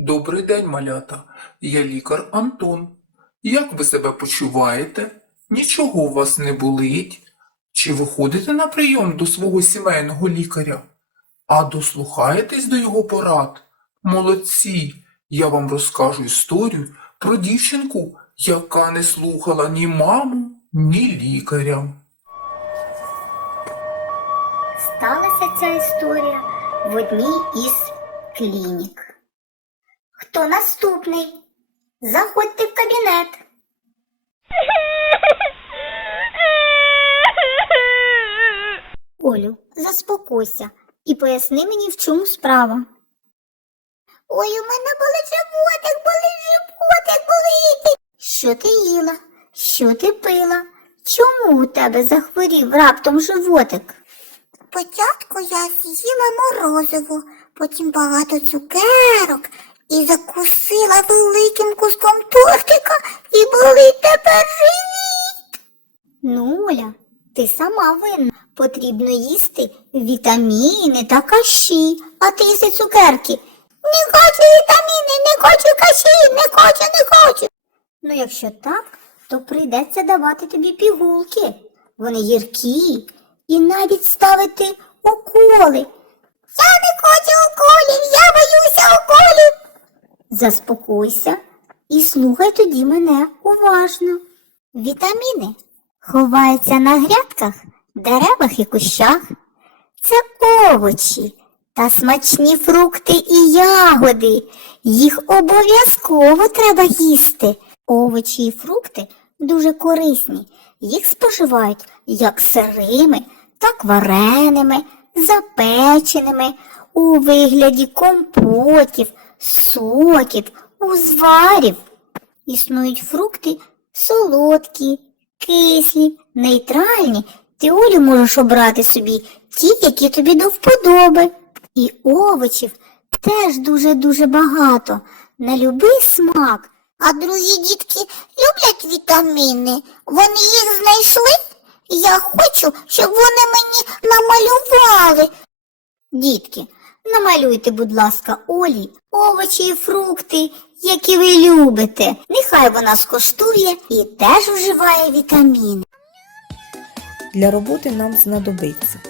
Добрий день, малята. Я лікар Антон. Як ви себе почуваєте? Нічого у вас не болить? Чи ви ходите на прийом до свого сімейного лікаря? А дослухаєтесь до його порад? Молодці! Я вам розкажу історію про дівчинку, яка не слухала ні маму, ні лікаря. Сталася ця історія в одній із клінік. Хто наступний? Заходьте в кабінет. Олю, заспокойся і поясни мені, в чому справа. Ой, у мене болить животик, болить животик, болить. Що ти їла? Що ти пила? Чому у тебе захворів раптом животик? Спочатку я з'їла морозиво, потім багато цукерок і закусила великим куском тортика і болить тепер живіт. Ну, Оля, ти сама винна. Потрібно їсти вітаміни та каші, а ти їси цукерки. Не хочу вітаміни, не хочу каші, не хочу, не хочу. Ну, якщо так, то прийдеться давати тобі пігулки. Вони гіркі і навіть ставити уколи. Я не хочу уколів, я боюся уколів. Заспокойся і слухай тоді мене уважно. Вітаміни ховаються на грядках, деревах і кущах. Це овочі та смачні фрукти і ягоди. Їх обов'язково треба їсти. Овочі і фрукти дуже корисні. Їх споживають як сирими, так вареними, запеченими, у вигляді компотів, соків, узварів. Існують фрукти солодкі, кислі, нейтральні. Ти Олю можеш обрати собі ті, які тобі до вподоби. І овочів теж дуже-дуже багато. На любий смак. А другі дітки люблять вітаміни. Вони їх знайшли. Я хочу, щоб вони мені намалювали. Дітки, намалюйте, будь ласка, Олі овочі і фрукти, які ви любите. Нехай вона скоштує і теж вживає вітаміни. Для роботи нам знадобиться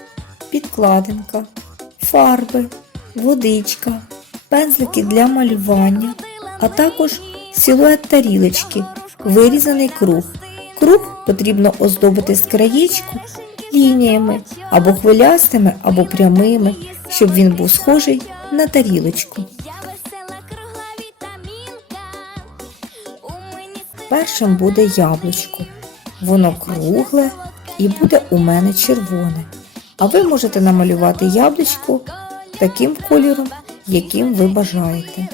підкладинка, фарби, водичка, пензлики для малювання, а також силует тарілочки, вирізаний круг. Круг потрібно оздобити з краєчку лініями або хвилястими, або прямими, щоб він був схожий на тарілочку. Першим буде яблучко. Воно кругле і буде у мене червоне. А ви можете намалювати яблучко таким кольором, яким ви бажаєте.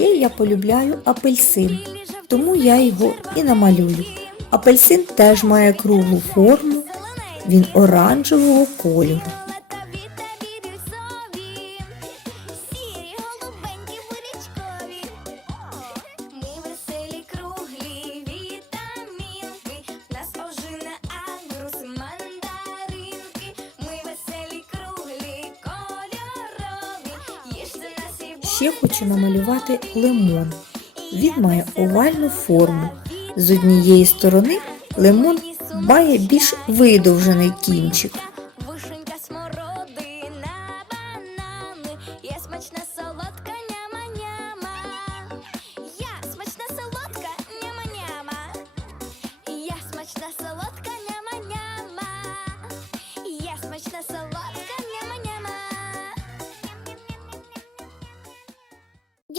Ще я полюбляю апельсин, тому я його і намалюю. Апельсин теж має круглу форму, він оранжевого кольору. Ще хочу намалювати лимон. Він має овальну форму. З однієї сторони лимон має більш видовжений кінчик.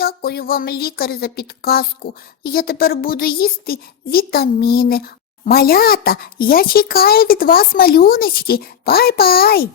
Дякую вам, лікар, за підказку. Я тепер буду їсти вітаміни. Малята, я чекаю від вас малюночки. Бай-бай!